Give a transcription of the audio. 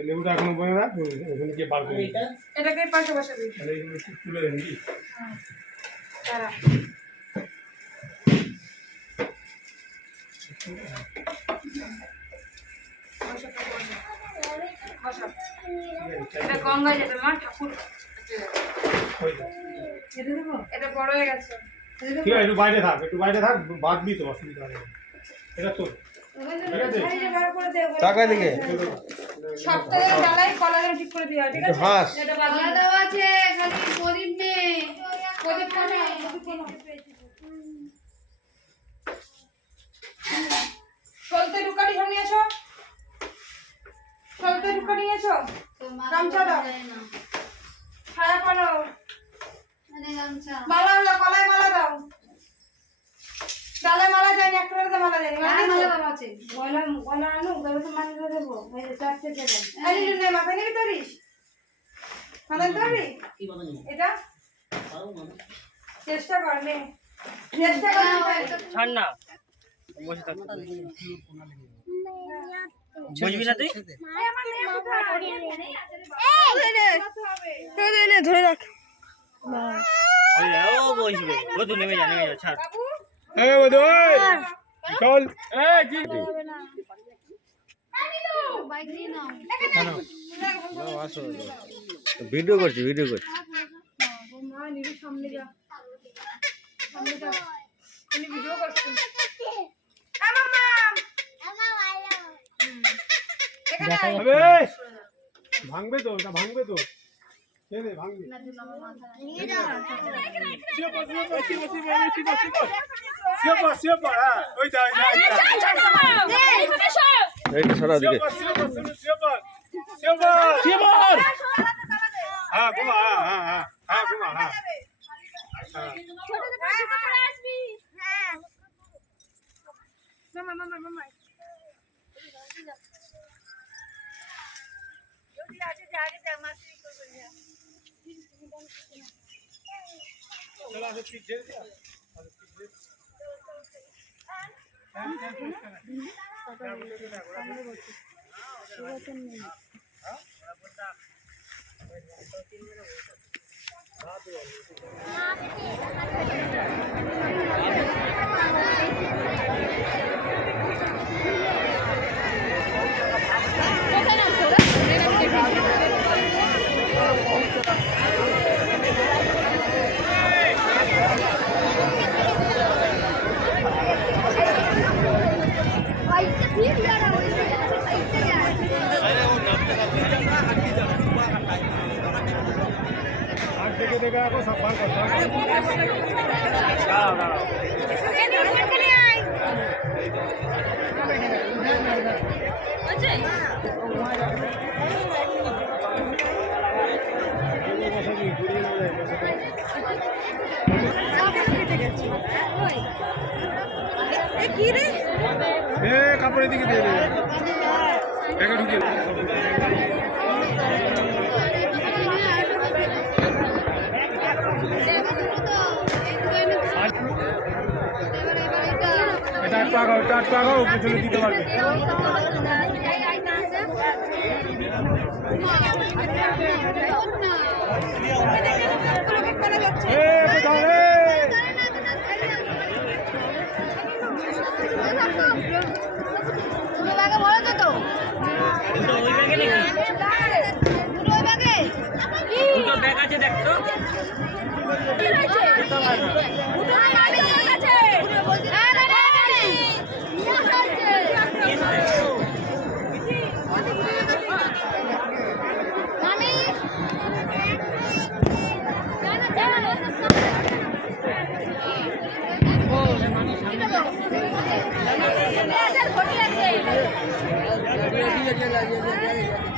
লেবুটা এখনো বয়ে না ওখানে গিয়ে বার করে এটাকে পাশে বসাবি তাহলে এগুলো একটু তুলে দেন কি তারা এটা গঙ্গা যাবে মা ঠাকুর এটা বড় হয়ে গেছে ঠিক আছে একটু বাইরে থাক বাঁধবি তো অসুবিধা নেই এটা তোর টাকা দিকে সপ্তাহে জ্বালাই কলাটা ঠিক করে দিও ঠিক আছে হাঁস এটা বাঁধা দেওয়া আছে খালি প্রদীপ নেই প্রদীপ নেই সলতে রুকারি নিয়েছো সলতে রুকারি নিয়েছো গামছা দাও ছায়া করো মানে গামছা মালা হলো কলাই মালা দাও ডালে মালা যায়নি একটা করে মালা যায়নি মালা বাবা আছে গলা গলা আনো তবে তো মালা দেবো এই যে চারটে দেবো এই নে মাথা নিবি তোরিস মাথা ধরবি কি বানাবি এটা চেষ্টা কর নে চেষ্টা কর ছাড় না বসে থাক বুঝবি না তুই এই ধরে রাখ ও বসবে ও তো নেমে জানে ছাড় এই বদই চল এই কি ভিডিও করছি মা নিরু সামনে যা সামনে যা তুমি ভিডিও করছো ভাঙবে তো এটা ভাঙবে তো রে ভাঙবে সিওপা ওই যা এইটা সারা দিকে সিওপা হ্যাঁ ঘুমা হ্যাঁ ঘুমা হ্যাঁ মামা देखा को सब बात करता है কাপড়ের দিকে দিয়ে দেবে ব্যাগে ঢুকিয়ে টাকাও পেছনে দিতে পারবে ঘটে আছে